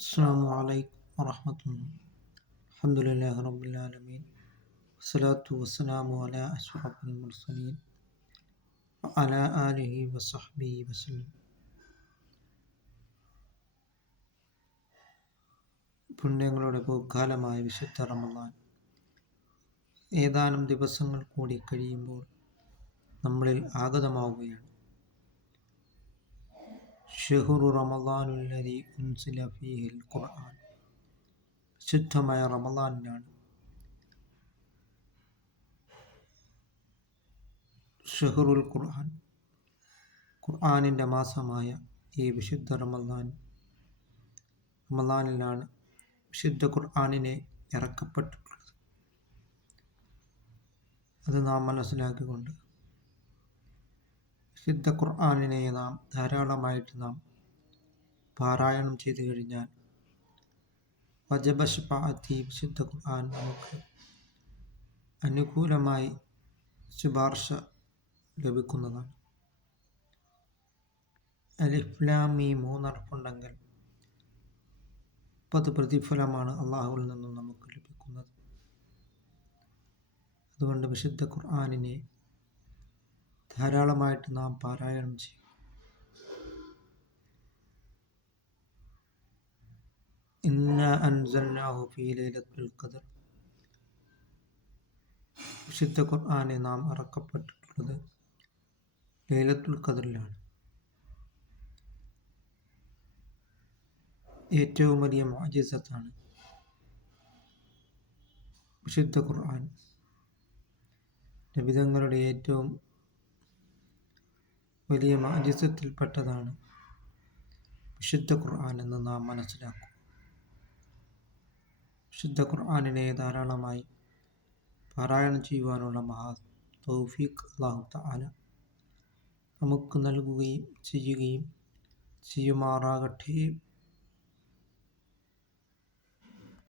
السلام عليكم ورحمة الله. الحمد لله رب العالمين والصلاة والسلام على أشرف المرسلين وعلى آله وصحبه وسلم. പുണ്യങ്ങളുടെ പൂക്കാലമായ വിശുദ്ധ റമളാൻ ഏതാനും ദിവസങ്ങൾ കൂടി കഴിയുമ്പോൾ നമ്മളിൽ ആഗതമാവുകയാണ്. ഷഹ്റു റമളാനുല്ലദീ ഉൻസില ഫീഹിൽ ഖുർആൻ, വിശുദ്ധമായ റമളാനിലാണ് ഷഹ്റുൽ ഖുർആൻ, ഖുർആനിൻ്റെ മാസമായ ഈ വിശുദ്ധ റമളാനിലാണ് വിശുദ്ധ ഖുർആനിനെ ഇറക്കപ്പെട്ടിട്ടുള്ളത്. അത് നാം മനസ്സിലാക്കിക്കൊണ്ട് വിശുദ്ധ ഖുർആനിനെ നാം ധാരാളമായിട്ട് പാരായണം ചെയ്തു കഴിഞ്ഞാൽ വജബ ശഫാഅത്തി, വിശുദ്ധ ഖുർആൻ നമുക്ക് അനുകൂലമായി ശുപാർശ ലഭിക്കുന്നതാണ്. അലിഫ് ലാം മീം മൂന്നർപ്പുണ്ടെങ്കിൽ 30 പ്രതിഫലമാണ് അള്ളാഹുവിൽ നിന്നും നമുക്ക് ലഭിക്കുന്നത്. അതുകൊണ്ട് വിശുദ്ധ ഖുർആനിനെ ധാരാളമായിട്ട് നാം പാരായണം ചെയ്യും. ഇന്നാ അൻസൽനാഹു ഫീ ലൈലത്തുൽ ഖദ്ർ, വിശുദ്ധ ഖുർആനെ നാം ഇറക്കപ്പെട്ടിട്ടുള്ളത് ലൈലത്തുൽ ഖദ്റിലാണ്. ഏറ്റവും വലിയ മുഅ്ജിസത്താണ് വിശുദ്ധ ഖുർആൻ. നബിതങ്ങളുടെ ഏറ്റവും വലിയ മുഅ്ജിസത്തിൽപ്പെട്ടതാണ് വിശുദ്ധ ഖുർആൻ എന്ന് നാം മനസ്സിലാക്കും. വിശുദ്ധ ഖുർആനിനെ ധാരാളമായി പാരായണം ചെയ്യുവാനുള്ള മഹാ തൗഫീഖ് അല്ലാഹു തആല നമുക്ക് നൽകുകയും ചെയ്യുമാറാകട്ടെ.